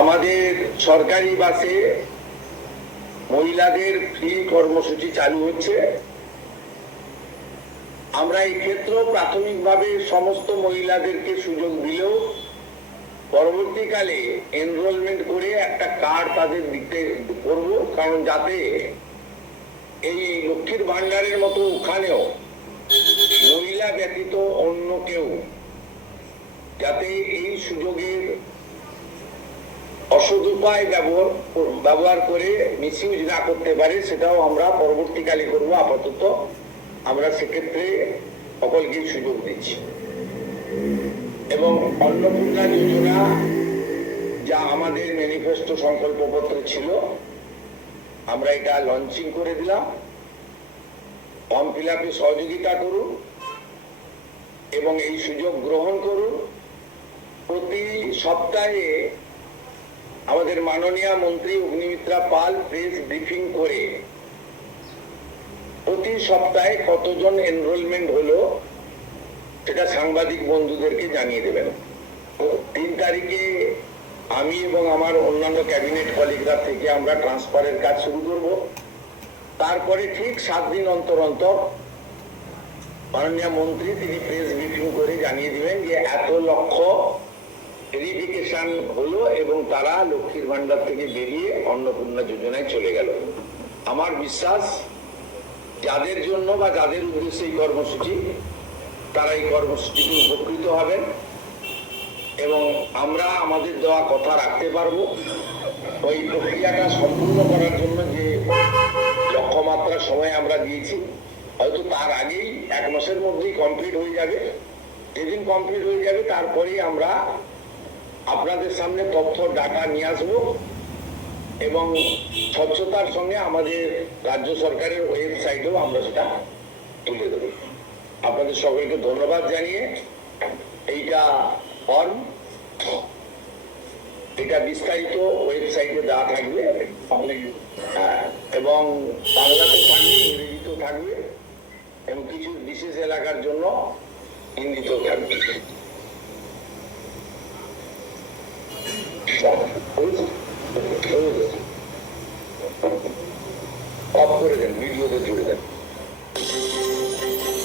আমাদের সরকারি বাসে মহিলাদের ফ্রি কর্মসূচি চালু হচ্ছে। আমরা এই ক্ষেত্রে প্রাথমিকভাবে সমস্ত মহিলাদেরকে সুযোগ দিলেও পরবর্তীকালে এনরোলমেন্ট করে একটা কার্ড তাদের দিতে করব, কারণ যাতে এই লক্ষ্মীর ভান্ডারের মতো ওখানেও মহিলা ব্যতীত অন্য কেউ যাতে এই সুযোগের অসদুপায় ব্যবহার করে মিসইউজ না করতে পারে, সেটাও আমরা পরবর্তীকালে করব। আপাতত আমরা সেক্ষেত্রে সকলকে সুযোগ দিচ্ছি। এবং অন্নপূর্ণা যোজনা যা আমাদের ম্যানিফেস্টো সংকল্পপত্র ছিল, আমরা এটা লঞ্চিং করে দিলাম। ফর্ম ফিল আপে সহযোগিতা করুন এবং এই সুযোগ গ্রহণ করুন। প্রতি সপ্তাহে আমাদের মাননীয় মন্ত্রী অগ্নিমিত্রা পাল প্রেস ব্রিফিং করে প্রতি সপ্তাহে কতজন এনরোলমেন্ট হলো সেটা সাংবাদিক বন্ধুদেরকে জানিয়ে দেবেন। 3 তারিখে আমি এবং আমার অন্যান্য ক্যাবিনেট কলিগরা থেকে আমরা ট্রান্সফারের কাজ শুরু করব। তারপরে ঠিক 7 দিন অন্তর অন্তর মাননীয় মন্ত্রী তিনি প্রেস ব্রিফিং করে জানিয়ে দিবেন যে এত লক্ষ ভেরিফিকেশন হলো এবং তারা লক্ষ্মীর ভান্ডার থেকে বেরিয়ে অন্নপূর্ণা যোজনায় চলে গেল। আমার বিশ্বাস যাদের জন্য বা যাদের উদ্দেশ্যে এই কর্মসূচি, তারা এই কর্মসূচিতে উপকৃত হবেন এবং আমরা আমাদের দেওয়া কথা রাখতে পারবো। ওই প্রক্রিয়াটা সম্পূর্ণ করার জন্য যে লক্ষ্যমাত্রার সময় আমরা দিয়েছি, হয়তো তার আগেই 1 মাসের মধ্যেই কমপ্লিট হয়ে যাবে। যেদিন কমপ্লিট হয়ে যাবে তারপরেই আমরা আপনাদের সামনে তথ্য ডাটা নিয়ে আসবো এবং স্বচ্ছতার সঙ্গে আমাদের রাজ্য সরকারের ওয়েবসাইটেও আমরা সেটা তুলে দেবো। আপনাদের সকলকে ধন্যবাদ জানিয়ে এইটা ফর্ম, এটা বিস্তারিত ওয়েবসাইটে দেওয়া থাকবে এবং বাংলাতে থাকবে, ইংরেজিতেও থাকবে এবং কিছু বিশেষ এলাকার জন্য হিন্দিতেও থাকবে।